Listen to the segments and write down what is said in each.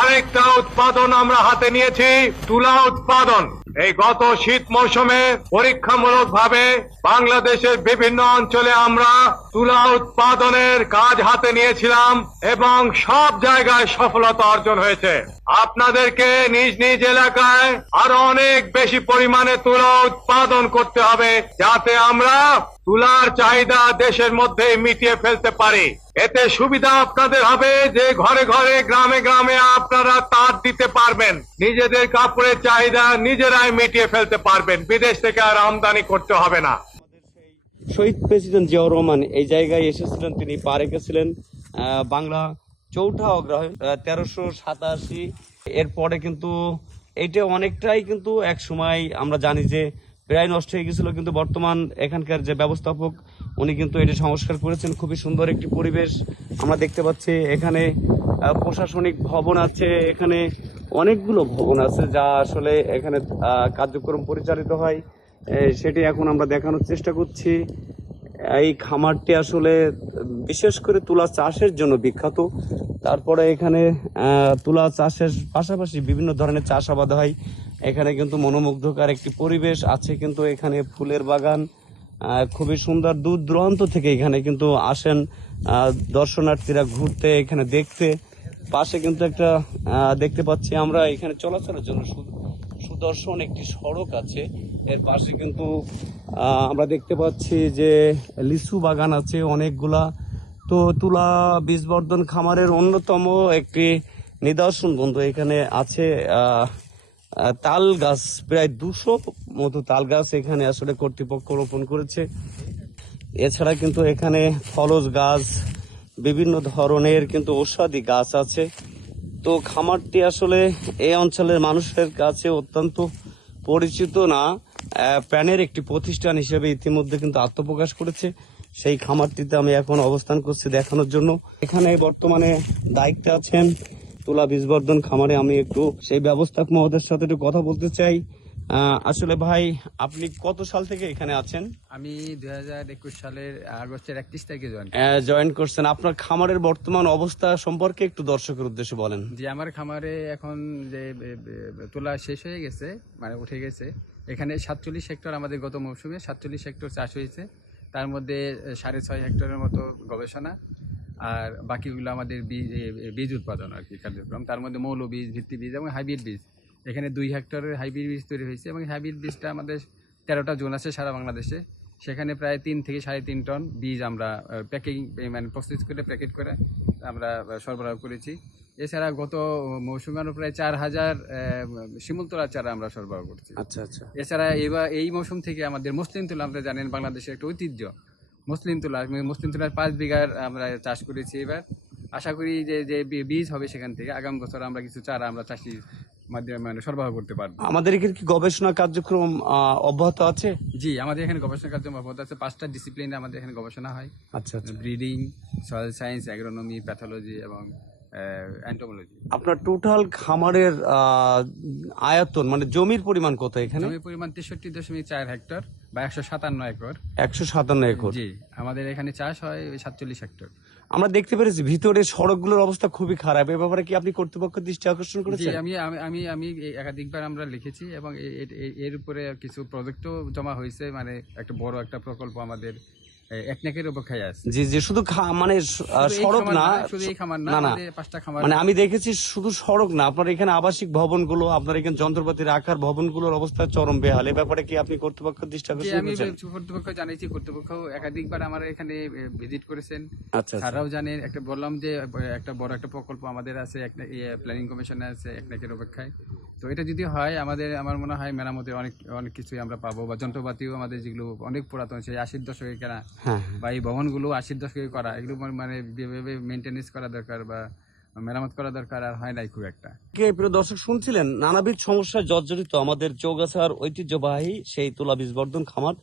আরেকটা উৎপাদন আমরা হাতে নিয়েছি, তুলা উৎপাদন। এই গত শীত মৌসুমে পরীক্ষামূলক ভাবে বাংলাদেশের বিভিন্ন অঞ্চলে আমরা তুলা উৎপাদনের কাজ হাতে নিয়েছিলাম এবং সব জায়গায় সফলতা অর্জন হয়েছে। আপনাদেরকে নিজ নিজ এলাকায় আরো অনেক বেশি পরিমাণে তুলা উৎপাদন করতে হবে, যাতে আমরা তুলার চাহিদা দেশের মধ্যে মিটিয়ে ফেলতে পারি। এতে সুবিধা আপনাদের হবে যে ঘরে ঘরে গ্রামে গ্রামে আপনারা তাঁত দিতে পারবেন, নিজেদের কাপড়ের চাহিদা নিজেরাই মিটিয়ে ফেলতে পারবেন, বিদেশ থেকে আর আমদানি করতে হবে না। শহীদ প্রেসিডেন্ট জিয়াউর রহমান এই জায়গায় এসেছিলেন, তিনি পা রেখেছিলেন বাংলা চৌঠা অগ্রহায়ণ 1387। এরপরে কিন্তু এইটা অনেকটাই কিন্তু এক সময় আমরা জানি যে প্রায় নষ্ট হয়ে গেছিল, কিন্তু বর্তমান এখানকার যে ব্যবস্থাপক উনি কিন্তু এটা সংস্কার করেছেন। খুবই সুন্দর একটি পরিবেশ আমরা দেখতে পাচ্ছি। এখানে প্রশাসনিক ভবন আছে, এখানে অনেকগুলো ভবন আছে যা আসলে এখানে কার্যক্রম পরিচালিত হয়, সেটি এখন আমরা দেখানোর চেষ্টা করছি। এই খামারটি আসলে বিশেষ করে তুলা চাষের জন্য বিখ্যাত। তারপরে এখানে তুলা চাষের পাশাপাশি বিভিন্ন ধরনের চাষাবাদ হয়। এখানে কিন্তু মনোমুগ্ধকর একটি পরিবেশ আছে, কিন্তু এখানে ফুলের বাগান খুবই সুন্দর। দূর দূরান্ত থেকে এখানে কিন্তু আসেন দর্শনার্থীরা ঘুরতে, এখানে দেখতে। পাশে কিন্তু একটা দেখতে পাচ্ছি আমরা এখানে চলাচলের জন্য সুদর্শন একটি সড়ক আছে। এর পাশে কিন্তু আমরা দেখতে পাচ্ছি যে লিচু বাগান আছে অনেকগুলা। তো তুলা বীজবর্ধন খামারের অন্যতম একটি নিদর্শন বন্ধু এখানে আছে তাল গাছ, প্রায় 200 মতো তাল গাছ এখানে আসলে কর্তৃপক্ষ রোপণ করেছে। এছাড়া কিন্তু এখানে ফলজ গাছ, বিভিন্ন ধরনের কিন্তু ঔষধি গাছ আছে। তো খামারটি আসলে এই অঞ্চলের মানুষের কাছে অত্যন্ত পরিচিত না, প্রাণের একটি প্রতিষ্ঠান হিসেবে ইতিমধ্যে কিন্তু আত্মপ্রকাশ করেছে। সেই খামারটিতে আমি এখন অবস্থান করছি দেখানোর জন্য। এখানে বর্তমানে দায়িত্বে আছেন তুলা বীজবর্ধন খামারে। আমি একটু সেই ব্যবস্থাপক মহোদয়ের সাথে একটু কথা বলতে চাই। আসলে ভাই, আপনি কত সাল থেকে এখানে আছেন? আমি 2021 সালের আগস্টের 31 তারিখে জয়েন করছেন। আপনার খামারের বর্তমান অবস্থা সম্পর্কে একটু দর্শকের উদ্দেশ্যে বলেন। যে আমার খামারে এখন যে তোলা শেষ হয়ে গেছে, মানে উঠে গেছে। এখানে 47 হেক্টর আমাদের গত মৌসুমে 47 হেক্টর চাষ হয়েছে। তার মধ্যে 6.5 হেক্টরের মতো গবেষণা, আর বাকিগুলো আমাদের বীজ উৎপাদন আর কি কার্যক্রম। তার মধ্যে মৌল বীজ, ভিত্তি বীজ এবং হাইব্রিড বীজ। এখানে 2 হেক্টরের হাইব্রিড বীজ তৈরি হয়েছে এবং হাইব্রিড বীজটা আমাদের 13টা জোন আছে সারা বাংলাদেশে। সেখানে প্রায় 3 থেকে 3.5 টন বীজ আমরা প্যাকিং মানে প্রসেস করে প্যাকেট করে আমরা সরবরাহ করেছি। এছাড়া গত মৌসুমে আরও প্রায় 4000 শিমুল তোলার চারা আমরা সরবরাহ করছি। আচ্ছা আচ্ছা। এছাড়া এবার এই মৌসুম থেকে আমাদের মসলিন তোলা, আমরা জানেন বাংলাদেশের একটা ঐতিহ্য মসলিন তোলার 5 বিঘার আমরা চাষ করেছি। এবার আশা করি যে বীজ হবে সেখান থেকে আগামী বছর আমরা কিছু চারা আমরা চাষির মাধ্যমে মানে সরবরাহ করতে পারবো। আমাদের এখানে কি গবেষণা কার্যক্রম অব্যাহত আছে? জি, আমাদের এখানে গবেষণা কার্যক্রম অব্যাহত আছে। 5টা ডিসিপ্লিনে আমাদের এখানে গবেষণা হয়। আচ্ছা আচ্ছা। Breeding, soil science, agronomy, pathology এবং অ্যান্টোমোলজি। আপনার টোটাল খামারের আয়তন মানে জমির পরিমাণ কত? এখানে জমির পরিমাণ 63.4 হেক্টর বা 157 একর। 157 একর। জি, আমাদের এখানে চাষ হয় 47 হেক্টর। আমরা দেখতে পেরেছি ভিতরে সড়কগুলোর অবস্থা খুবই খারাপ। এ ব্যাপারে কি আপনি কর্তৃপক্ষের দৃষ্টি আকর্ষণ করেছেন? জি, আমি একাধিকবার আমরা লিখেছি এবং এর উপরে কিছু প্রজেক্টও জমা হয়েছে। মানে একটা বড় একটা প্রকল্প আমাদের একনেকের অপেক্ষায় আছে। জি জি, শুধু মানে সড়ক না, শুধু এই খামার না, আমাদের 5টা খামার। মানে আমি দেখেছি শুধু সড়ক না, আপনার এখানে আবাসিক ভবনগুলো, আপনার এখানে যন্ত্রপাতি রাখার ভবনগুলোর অবস্থা চরম বেহাল। এ ব্যাপারে কি আপনি কর্তৃপক্ষের দৃষ্টি আকর্ষণ করেছেন? আমি কর্তৃপক্ষ জানাইছি, কর্তৃপক্ষ একাধিকবার আমার এখানে ভিজিট করেছেন। আচ্ছা, স্যাররাও জানেন। একটা বললাম যে একটা বড় একটা প্রকল্প আমাদের আছে, প্ল্যানিং কমিশনে আছে একনেকের অপেক্ষায়। তো এটা যদি হয় আমার মনে হয় মেরামতের অনেক কিছুই আমরা পাবো, বা যন্ত্রপাতিও আমাদের যেগুলো অনেক পুরাতন, সেই 80 দশকে কেনা বা এই ভবনগুলো 80 দশকে করা, এগুলো মানে মেনটেনেন্স করা দরকার বা মেরামত করা দরকার, আর হয় নাই খুব একটা। প্রিয় দর্শক, শুনছিলেন নানাবিধ সমস্যায় জর্জরিত আমাদের চৌগাছার ঐতিহ্যবাহী সেই তুলা বীজবর্ধন খামার।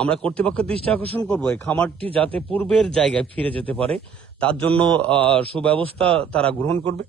আমরা কর্তৃপক্ষের দৃষ্টি আকর্ষণ করবো এই খামারটি যাতে পূর্বের জায়গায় ফিরে যেতে পারে, তার জন্য সুব্যবস্থা তারা গ্রহণ করবে।